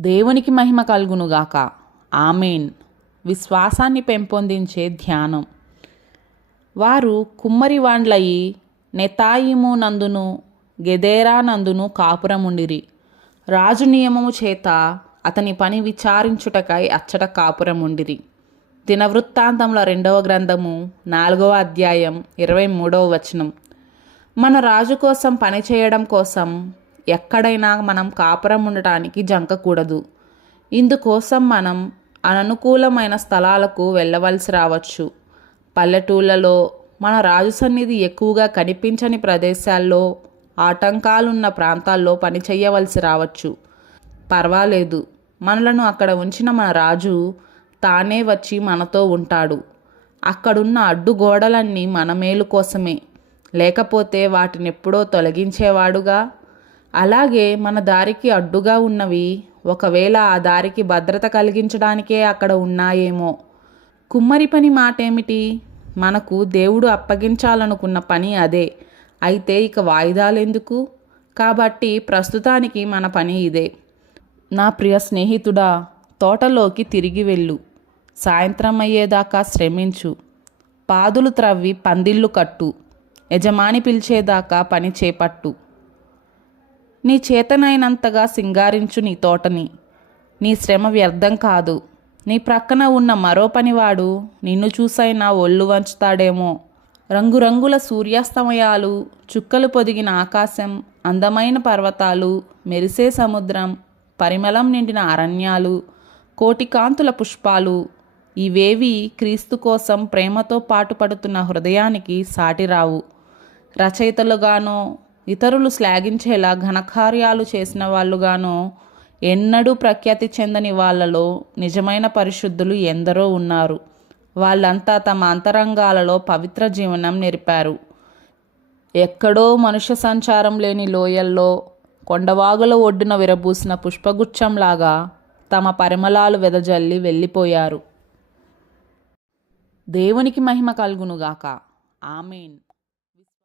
దేవునికి మహిమ కలుగునుగాక. ఆమెన్. విశ్వాసాన్ని పెంపొందించే ధ్యానం. వారు కుమ్మరి వాండ్లయి నెతాయిము నందును గెదేరా నందును కాపురముండిరి. రాజు నియమము చేత అతని పని విచారించుటకై అచ్చట కాపురముండిరి. దినవృత్తాంతముల రెండవ గ్రంథము నాలుగవ అధ్యాయం ఇరవై మూడవ వచనం. మన రాజు కోసం పని చేయడం కోసం ఎక్కడైనా మనం కాపురం ఉండటానికి జంకకూడదు. ఇందుకోసం మనం అననుకూలమైన స్థలాలకు వెళ్ళవలసి రావచ్చు. పల్లెటూళ్ళలో మన రాజు సన్నిధి ఎక్కువగా కనిపించని ప్రదేశాల్లో ఆటంకాలున్న ప్రాంతాల్లో పని చేయవలసి రావచ్చు. పర్వాలేదు. మనలను అక్కడ ఉంచిన మన రాజు తానే వచ్చి మనతో ఉంటాడు. అక్కడున్న అడ్డుగోడలన్నీ మన మేలు కోసమే. లేకపోతే వాటిని ఎప్పుడో తొలగించేవాడుగా అలాగే మన దారికి అడ్డుగా ఉన్నవి ఒకవేళ ఆ దారికి భద్రత కలిగించడానికే అక్కడ ఉన్నాయేమో. కుమ్మరి పని మాటేమిటి? మనకు దేవుడు అప్పగించాలనుకున్న పని అదే. అయితే ఇక వాయిదాలెందుకు? కాబట్టి ప్రస్తుతానికి మన పని ఇదే. నా ప్రియ స్నేహితుడా తోటలోకి తిరిగి వెళ్ళు. సాయంత్రం అయ్యేదాకా శ్రమించు. పాదులు త్రవ్వి పందిళ్ళు కట్టు. యజమాని పిలిచేదాకా పని చేపట్టు. నీ చేతనైనంతగా సింగారించు నీ తోటని. నీ శ్రమ వ్యర్థం కాదు. నీ ప్రక్కన ఉన్న మరో పనివాడు నిన్ను చూసైనా ఒళ్ళు వంచుతాడేమో. రంగురంగుల సూర్యాస్తమయాలు చుక్కలు పొదిగిన ఆకాశం అందమైన పర్వతాలు మెరిసే సముద్రం పరిమళం నిండిన అరణ్యాలు కోటి కాంతుల పుష్పాలు ఇవేవి క్రీస్తు కోసం ప్రేమతో పాటుపడుతున్న హృదయానికి సాటిరావు. రచయితలుగానో ఇతరులు శ్లాఘించేలా ఘనకార్యాలు చేసిన వాళ్ళుగానో ఎన్నడూ ప్రఖ్యాతి చెందని వాళ్ళలో నిజమైన పరిశుద్ధులు ఎందరో ఉన్నారు. వాళ్ళంతా తమ అంతరంగాలలో పవిత్ర జీవనం నెరిపారు ఎక్కడో మనుష్య సంచారం లేని లోయల్లో కొండవాగుల ఒడ్డున విరబూసిన పుష్పగుచ్చంలాగా తమ పరిమళాలు వెదజల్లి వెళ్ళిపోయారు. దేవునికి మహిమ కలుగునుగాక. ఆమెన్.